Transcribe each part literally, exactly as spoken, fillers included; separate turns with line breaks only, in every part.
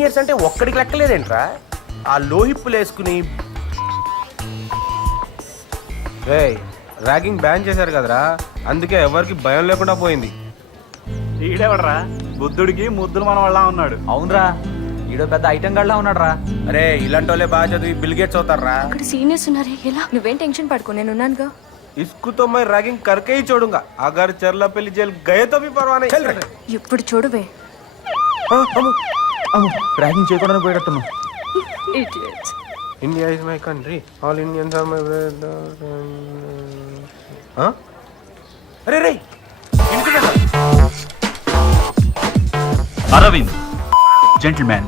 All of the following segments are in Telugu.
సీనియర్స్ అంటే ఒక్కడికి లెక్కలేదేంట్రా? ఆ లోహిప్పులు వేసుకుని ర్యాగింగ్ బ్యాన్ చేశారు కదరా, అందుకే ఎవరికి భయం లేకుండా పోయింది.
ఈడెవడరా బుద్ధుడికి ముద్దులు మన వాళ్ళ ఉన్నాడు.
అవునరా, ఈడో పెద్ద ఐటమ్ గడ్లా ఉన్నాడు రా.
అరే ఇలాంటి వాళ్ళే బాగా చదివి బిల్ గేట్స్ అవుతారా?
అక్కడ సీనియర్స్ ఉన్నారే, ఎలా? నువ్వేం టెన్షన్ పడుకో, నేను ఉన్నానుగా.
ఇస్కుతో మై ర్యాగింగ్ करके ही छोड़ूंगा अगर चरलापल्ली जेल गए तो भी परवाह नहीं. चल रहे
ఎప్పుడు చూడవే
ర్యాగింగ్ చేయకుండా పోయేటట్టున్నా.
Idiots.
India is my country, all Indians are my brothers. हाँ? अरे रे
అరవింద్ జెంటిల్మెన్.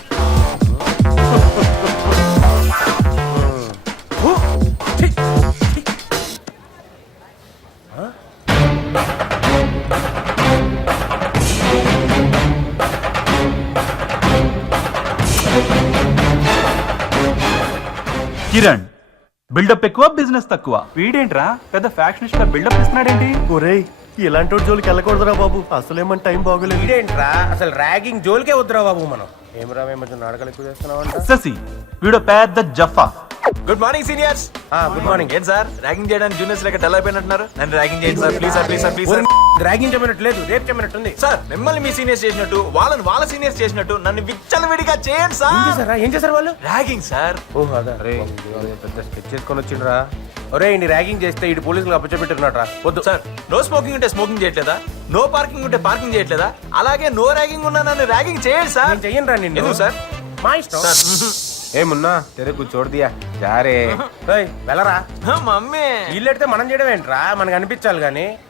కిరణ్ బిల్డప్ ఎక్కువ బిజినెస్ తక్కువ. వీడేంట్రా పెద్ద ఫ్యాక్షనిస్ట్ బిల్డప్ ఇస్తున్నాడేంటి?
ఒరేయ్ ఇలాంటి జోలికి వెళ్ళకూడదురా బాబు, అసలేమని టైం బాగోలేదు.
ఇదేంట్రా అసలు ర్యాగింగ్ జోలికే వద్దురా బాబు. మనం ఏం రా మేము నాటకాలు ఎక్కువ చేస్తున్నావు అంట.
శశి వీడో పెద్ద జఫా.
Good morning seniors.
Good morning.
ఏం సార్ ర్యాగింగ్ చేయడానికి జూనియర్స్ లెక్క డల్ అయిపోయినట్టున్నారు? నన్ను ర్యాగింగ్ చేయండి sir, please sir, please sir, please sir.
Ragging చెప్పినట్టు లేదు, రేప్ చెప్పినట్టుంది.
సార్ మిమ్మల్ని మీ సీనియర్స్ చేసినట్టు వాళ్ళని వాళ్ళ సీనియర్స్ చేసినట్టు నన్ను విచ్చలవిడిగా చేయండి
ఏం
సార్.
చేశారా? ఏం చేశారు వాళ్ళు?
Ragging sir.
ఓహ్ అదా రే పెద్ద స్కెచ్ చేసుకొని వచ్చిండ్రా. ఒరే ఇన్ని ర్యాగింగ్ చేస్తే ఇటు పోలీసులు అప్పచెపెట్టున్నాడు రా. వద్దు
సార్ నో స్మోకింగ్ ఉంటే స్మోకింగ్ చేయట్లేదా? నో పార్కింగ్ ఉంటే పార్కింగ్ చేయట్లేదా? అలాగే నో ర్యాగింగ్ ఉన్నా నన్ను ర్యాగింగ్ చేయండి సార్.
నేను చెయ్యను రా నిన్ను.
ఎందుకు సార్?
మా ఇష్టం
సార్
ఏమున్నా తెరే కూర్చో చోటు దియా జారే. ఏయ్ వెళ్ళరా.
మమ్మీ
వీళ్ళెడితే మనం చేయడం ఏంట్రా? మనకు అనిపించాలి గానీ.